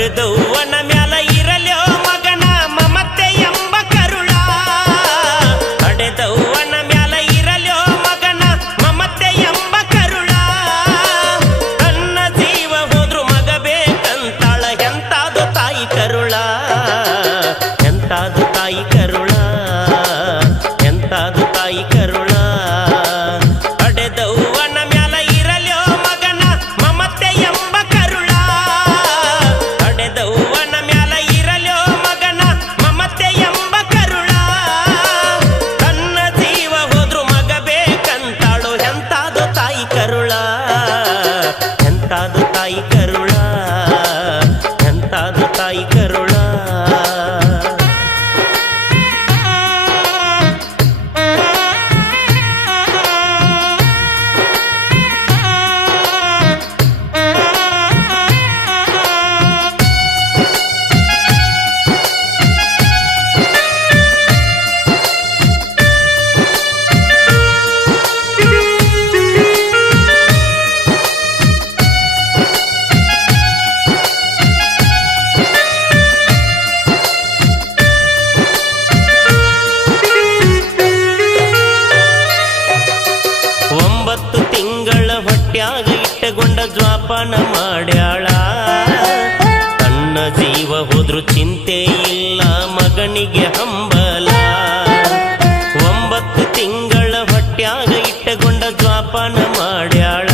ಹಡೆದವ್ವನ ಮ್ಯಾಲ ಇರಲ್ಯೋ ಮಗನ ಮಮತೆ ಎಂಬ ಕರುಳ. ಹಡೆದವ್ವನ ಮ್ಯಾಲ ಇರಲ್ಯೋ ಮಗನ ಮಮತೆ ಎಂಬ ಕರುಳ. ತನ್ನ ಜೀವ ಹೋದ್ರು ಮಗ ಬೇಕಂತಾಳ ಎಂತಾದು ತಾಯಿ ಕರುಳ. ಎಂತಾದು ತಾಯಿ ಕರುಳ, ಎಂತಾದು ತಾಯಿ ಕರುಳ. ಹಡೆದವ್ವನ ಮ್ಯಾಲ ಇರಲ್ಯೋ ಮಗನ ಮಮತೆ ಎಂಬ ಕರುಳ. ಹಡೆದವ್ವನ ಮ್ಯಾಲ ಇರಲ್ಯೋ ಮಗನ ಮಮತೆ ಎಂಬ ಕರುಳ. ತನ್ನ ಜೀವ ಹೋದ್ರು ಮಗ ಬೇಕಂತಾಳು ಎಂತಾದು ತಾಯಿ ಕರುಳ. ಎಂತಾದು ತಾಯಿ ಕರುಳ, ಎಂತಾದು ತಾಯಿ ಕರುಳ. ಇಟ್ಟಗೊಂಡ ಜ್ವಾಪಾನ ಮಾಡ್ಯಾಳ. ತನ್ನ ಜೀವ ಹೋದ್ರು ಚಿಂತೆ ಇಲ್ಲ ಮಗನಿಗೆ ಹಂಬಲ. 9 ತಿಂಗಳ ಹೊಟ್ಯಾಗ ಇಟ್ಟಗೊಂಡ ಜ್ವಾಪಾನ ಮಾಡ್ಯಾಳ.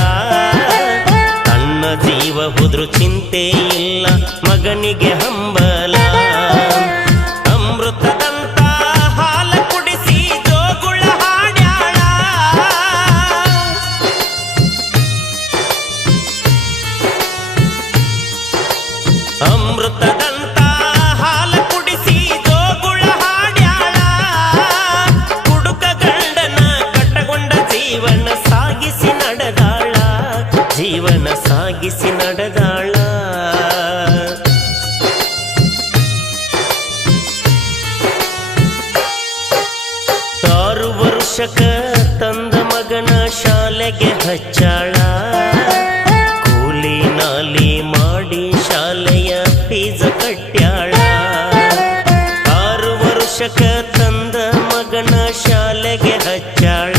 ತನ್ನ ಜೀವ ಹೋದ್ರು ಚಿಂತೆ ಇಲ್ಲ ಮಗನಿಗೆ ಹಂಬಲ. ಅಮೃತದಂತ ಹಾಲ ಕುಡಿಸಿ ಜೋಗುಳ ಹಾಡ್ಯಾಳ. ಅಮೃತದಂತ ಹಾಲ ಕುಡಿಸಿ ಜೋಗುಳ ಹಾಡ್ಯಾಳ. ಕುಡುಕ ಗಂಡನ ಕಟ್ಟಗೊಂಡ ಜೀವನ ಸಾಗಿಸಿ ನಡೆದಾಳ. ಜೀವನ ಸಾಗಿಸಿ ನಡೆದಾಳ. 6 ವರ್ಷಕ್ಕ ತಂದ ಮಗನ ಶಾಲೆಗೆ ಹಚ್ಚಾಳ. ಕೂಲಿ ನಾಲಿ ಮಾಡಿ ಶಾಲೆಯ ಫೀಸ ಕಟ್ಯಾಳ. 6 ವರ್ಷಕ್ಕ ತಂದ ಮಗನ ಶಾಲೆಗೆ ಹಚ್ಚಾಳ.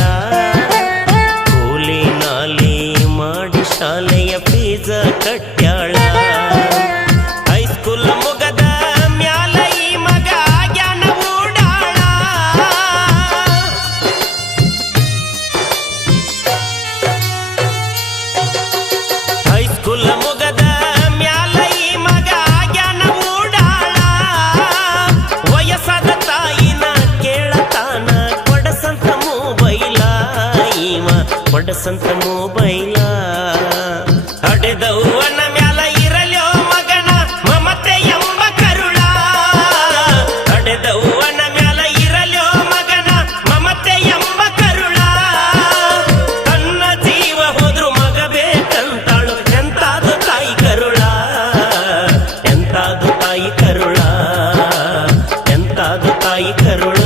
ಕೂಲಿ ನಾಲಿ ಮಾಡಿ ಶಾಲೆಯ ಫೀಸ ಕಟ್ಯಾಳ. ಹೈಸ್ಕೂಲ್ ಮುಗದ ಮ್ಯಾಲ ಈ ಮಗ ಜ್ಞಾನ ಊಡಾಳ. ಹೈಸ್ಕೂಲ್ ಮುಗದ ಮ್ಯಾಲ ಈ ಮಗ ಜ್ಞಾನ ಊಡಾಳ. ವಯಸ್ಸಾದ ತಾಯಿನ ಕೇಳತಾನ ಕೊಡಸಂತ ಮೊಬೈಲ. ಈವ ಕೊಡಸಂತ ಮೊಬೈಲ. ಹಡೆದವ್ವನ ಮ್ಯಾಲ ಇರಲ್ಯೋ ಮಗನ ಮಮತೆ ಎಂಬ ಕರುಳ. ಹಡೆದವ್ವನ ಮ್ಯಾಲ ಇರಲ್ಯೋ ಮಗನ ಮಮತೆ ಎಂಬ ಕರುಳ. ತನ್ನ ಜೀವ ಹೋದ್ರು ಮಗ ಬೇಕಂತಾಳು ಎಂತಾದು ತಾಯಿ ಕರುಳ. ಎಂತಾದು ತಾಯಿ ಕರುಳ, ಎಂತಾದು ತಾಯಿ ಕರುಳ.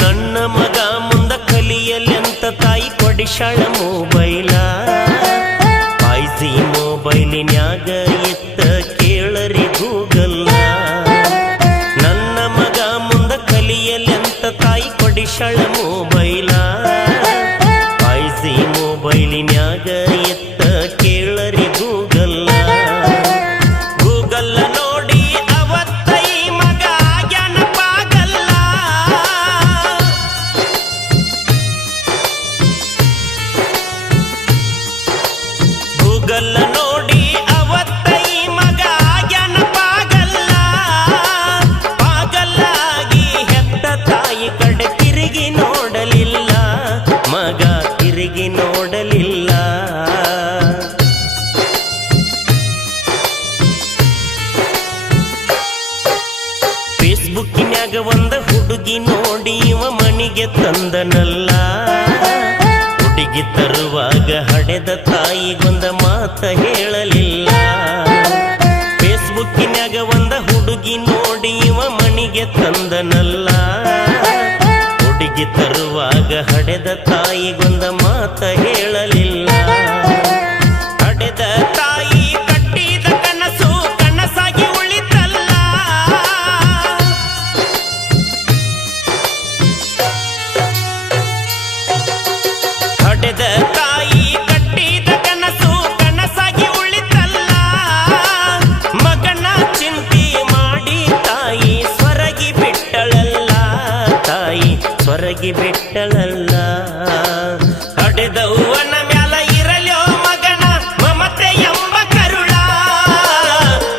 ನನ್ನ ಮಗ ಮುಂದ ಕಲಿಯಲೆಂತ ತಾಯಿ ಕೊಡಿಶಾಳ ಮೊಬೈಲ. 5G ಮೊಬೈಲಿನ್ಯಾಗ ಇತ್ತ ಕೇಳರಿ ಗೂಗಲ್ಲ. ನನ್ನ ಮಗ ಮುಂದ ಕಲಿಯಲೆಂತ ತಾಯಿ ಕೊಡಿಶಾಳ ಮೊಬೈಲ. 5G ಮೊಬೈಲಿನ್ಯಾಗ ಇತ್ತ ಕೇಳರಿ ಗೂಗಲ್ಲ. ಗೂಗಲ್ಲ ನೋಡಿ ಅವತ್ತೈ ಮಗ ಜ್ಞಾನಪಾಗಲ್ಲ. ಗೂಗಲ್ಲ ನೋಡಿ ಅವತ್ತೈ ಮಗ ಜ್ಞಾನಪಾಗಲ್ಲ. ಪಾಗಲ್ಲಾಗಿ ಹೆತ್ತ ತಾಯಿ ಕಡೆ ತಿರುಗಿ ನೋಡಿ ಫೇಸ್ಬುಕ್ಕಿನ್ಯಾಗ ಒಂದ ಹುಡುಗಿ ನೋಡಿ ಇವ ಮನಿಗೆ ತಂದನಲ್ಲ. ಹುಡುಗಿ ತರುವಾಗ ಹಡೆದ ತಾಯಿಗೊಂದ ಮಾತ ಹೇಳಲಿಲ್ಲ. ಫೇಸ್ಬುಕ್ಕಿನ್ಯಾಗ ಒಂದ ಹುಡುಗಿ ನೋಡಿ ಇವ ಮನಿಗೆ ತಂದನಲ್ಲ. ಹುಡುಗಿ ತರುವಾಗ ಹಡೆದ ತಾಯಿಗೊಂದ ಮಾತ ಹೇಳಲಿಲ್ಲ. ಹಡೆದ ತಾಯಿ ಕಟ್ಟಿದ ಕನಸು ಕನಸಾಗಿ ಉಳಿತಲ್ಲ. ಹಡೆದ ತಾಯಿ ಕಟ್ಟಿದ ಕನಸು ಕನಸಾಗಿ ಉಳಿತಲ್ಲ. ಮಗನ ಚಿಂತೆ ಮಾಡಿ ತಾಯಿ ಸ್ವರಗಿ ಬಿಟ್ಟಳಲ್ಲ. ತಾಯಿ ಸ್ವರಗಿ ಬಿಟ್ಟಳಲ್ಲ. ಹಡೆದವ್ವನ ಮ್ಯಾಲ ಇರಲ್ಯೋ ಮಗನ ಮಮತೆ ಎಂಬ ಕರುಳ.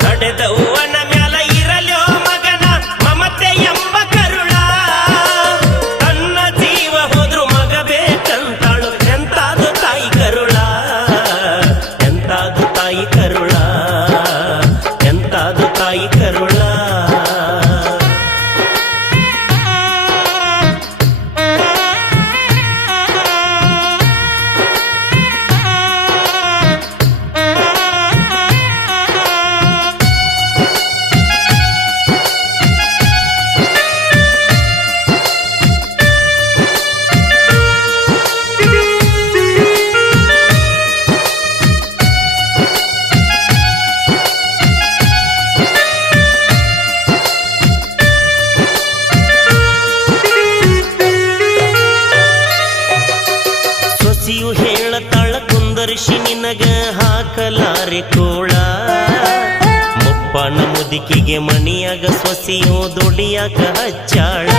ಹಡೆದವ್ವನ ಮ್ಯಾಲ ಇರಲ್ಯೋ ಮಗನ ಮಮತೆ ಎಂಬ ಕರುಳ. ತನ್ನ ಜೀವ ಹೋದ್ರು ಮಗ ಬೇಕಂತಾಳು ಎಂತಾದು ತಾಯಿ ಕರುಳ. ಎಂತಾದು ತಾಯಿ ಕರುಳ. ಎಂತಾದು ತಾಯಿ ಕರುಳ. ಸೊಸಿಯು ಹೇಳತಾಳ ಕುಂದರ್ಶಿ ನಿನಗ ಹಾಕಲಾರೆ ಕೋಳ. ಮುಪ್ಪನ ಮುದುಕಿಗೆ ಮಣಿಯಾಗ ಸೊಸಿಯು ದುಡಿಯಾಕ ಹಚ್ಚಾಳ.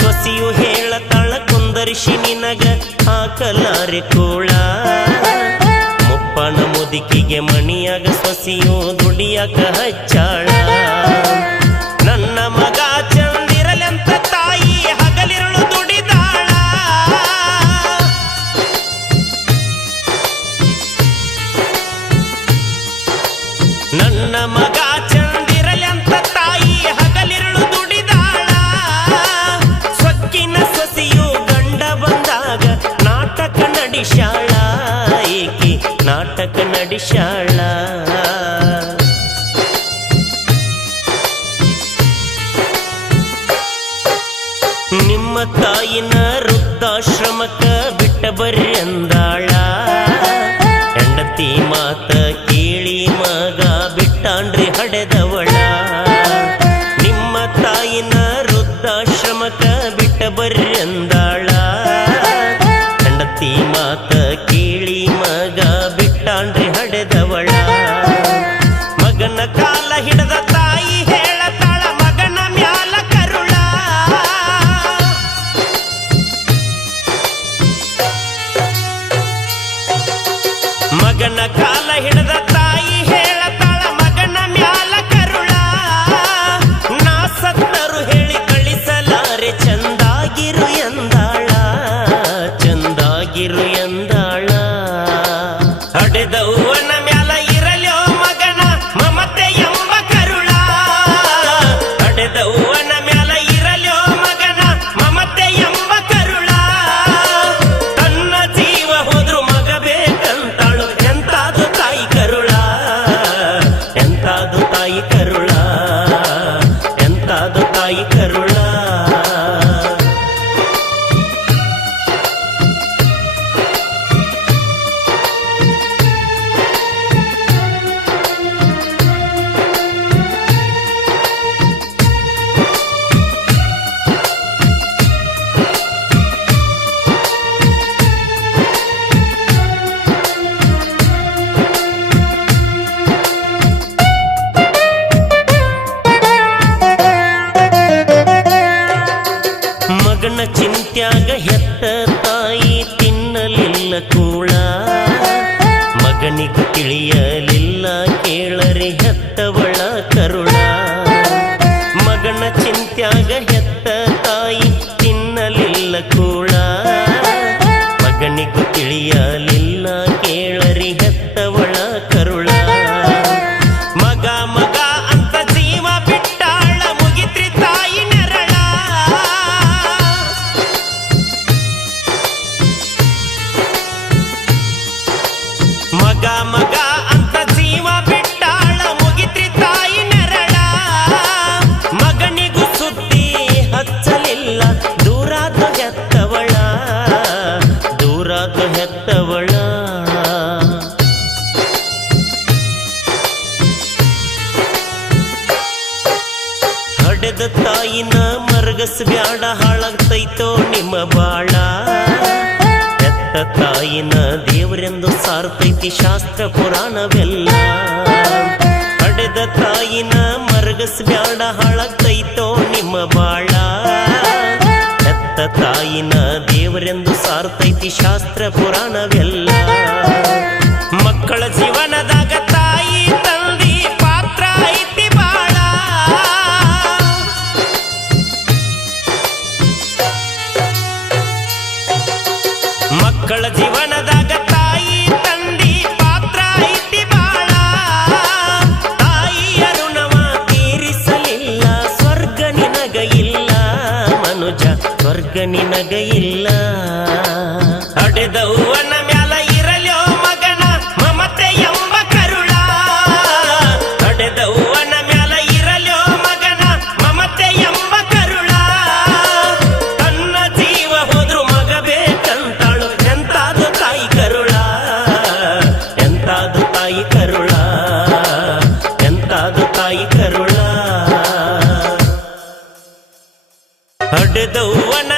ಸೊಸಿಯು ಹೇಳತಾಳ ಕುಂದರ್ಶಿ ನಿನಗ ಹಾಕಲಾರೆ ಕೋಳ. ಮುಪ್ಪನ ಮುದುಕಿಗೆ ಮಣಿಯಾಗ ಸೊಸಿಯು ದುಡಿಯಾಕ ಹಚ್ಚಾಳ. ನನ್ನ ಮಗ ಚಂದಿರಲೆಂತ ತಾಯಿ ಹಗಲಿರುಳು ದುಡಿದಾಳ. ನನ್ನ ಮಗ ಚಂದಿರಲೆಂತ ತಾಯಿ ಹಗಲಿರುಳು ದುಡಿದಾಳ. ಸೊಕ್ಕಿನ ಸೊಸಿಯು ಗಂಡ ಬಂದಾಗ ನಾಟಕ ನಡಿಶಾಳ. ಏಕೆ ನಾಟಕ ನಡಿಶಾಳ. ನಿಮ್ಮ ತಾಯಿನ ವೃದ್ಧಾಶ್ರಮಕ್ಕ ಬಿಟ್ಟ ಬರ್ರಿ ಅಂದಾಳ. ಹೆಂಡತಿ ಮಾತ ಕೇಳಿ ಮಗ ಬಿಟ್ಟಾನ್ರಿ ಹಡೆದವಳ. ನಿಮ್ಮ ತಾಯಿನ ವೃದ್ಧಾಶ್ರಮಕ್ಕ ಬಿಟ್ಟ ಬರ್ರಿ ಅಂದಾಳ. ಹೆಂಡತಿ ಮಾತ ಕೇಳಿ ಮಗ ಬಿಟ್ಟಾನ್ರಿ ಹಡೆದವಳ. ಮಗನ ಕಾಲ ಹಿಡದ ತಾಯಿ ಹೇಳತಾಳ ಮಗನ ಮ್ಯಾಲ ಕರುಳ. ಮಗನ ಕಾಲ ಹಿಡದ ತಾಯಿ ಹೇಳತಾಳ ಮಗನ ಮ್ಯಾಲ ಕರುಳ. ನಾ ಸತ್ತರು ಹೇಳಿ ಕಳಿಸಲಾರೆ ಚಂದಾಗಿರು ಎಂದಾಳ. ಚಂದಾಗಿರು ಎಂದಾಳ. ಹಡೆದವ್ವನ ಮ್ಯಾಲ ಇರಲ್ಯೋ ಮಗನ ಮಮತೆ ಎಂಬ ಕರುಳ. ಹಡೆದವ್ವನ ಮ್ಯಾಲ ಇರಲ್ಯೋ ಮಗನ ಮಮತೆ ಎಂಬ ಕರುಳ. ತನ್ನ ಜೀವ ಹೋದ್ರು ಮಗ ಬೇಕಂತಾಳು ಎಂತಾದು ತಾಯಿ ಕರುಳ. ಎಂತಾದು ತಾಯಿ ಕರುಳ. ಎಂತಾದು ತಾಯಿ ಕರುಳ. ಮಗನ ಚಿಂತ್ಯಾಗ ಹೆತ್ತ ತಾಯಿ ತಿನ್ನಲಿಲ್ಲ ಕೂಳ. ಮಗನಿಗೂ ತಿಳಿಯಲಿಲ್ಲ ಕೇಳರಿ ಹೆತ್ತವಳ ಕರುಳ. ಮಗನ ಚಿಂತ್ಯಾಗ ಹೆತ್ತ ತಾಯಿ ತಿನ್ನಲಿಲ್ಲ ಕೂಳ. ಮಗನಿಗೂ ತಿಳಿಯಲಿಲ್ಲ ಕೇಳರಿ ಹೆತ್ತವಳ ಕರುಳ. ಮಗ ಮಗ ಅಂತ ಜೀವ ಬಿಟ್ಟಾಳ ಮುಗಿ ಹಡೆದ ತಾಯಿನ ಮರಗಸ್ಬ್ಯಾಡ ಹಾಳಾಗ್ತೈತೋ ನಿಮ್ಮ ಬಾಳ. ಹೆತ್ತ ತಾಯಿನ ದೇವರೆಂದು ಸಾರ್ತೈತಿ ಶಾಸ್ತ್ರ ಪುರಾಣವೆಲ್ಲ. ಹಡೆದ ತಾಯಿನ ಮರಗಸ್ಬ್ಯಾಡ ಹಾಳಾಗ್ತೈತೋ ನಿಮ್ಮ ಬಾಳ. ಹೆತ್ತ ತಾಯಿನ ದೇವರೆಂದು ಸಾರ್ತೈತಿ ಶಾಸ್ತ್ರ ಪುರಾಣವೆಲ್ಲ. ಮಕ್ಕಳ ಜೀವನದಾಗ ತಾಯಿ ತಂದಿ ಪಾತ್ರ ಐತಿ ಬಾಳ. ಮಕ್ಕಳ ಜೀವನದಾಗ ತಾಯಿ ತಂದಿ ಪಾತ್ರ ಐತಿ ಬಾಳ. ತಾಯಿಯ ಋಣವ ತೀರಿಸಲಿಲ್ಲ ಸ್ವರ್ಗ ನಿನಗ ಇಲ್ಲ ಮನುಜ, ಸ್ವರ್ಗ ನಿನಗ ಇಲ್ಲ. ಹಡೆದವ್ವನ ಮ್ಯಾಲ ಇರಲ್ಯೋ ಮಗನ ಮಮತೆ ಎಂಬ ಕರುಳ. ಹಡೆದವ್ವನ ಮ್ಯಾಲ ಇರಲ್ಯೋ ಮಗನ ಮಮತೆ ಎಂಬ ಕರುಳ. ತನ್ನ ಜೀವ ಹೋದ್ರು ಮಗ ಬೇಕಂತಾಳು ಎಂತಾದು ತಾಯಿ ಕರುಳ. ಎಂತಾದು ತಾಯಿ ಕರುಳ, ಎಂತಾದು ತಾಯಿ ಕರುಳ. ಹಡೆದವ್ವನ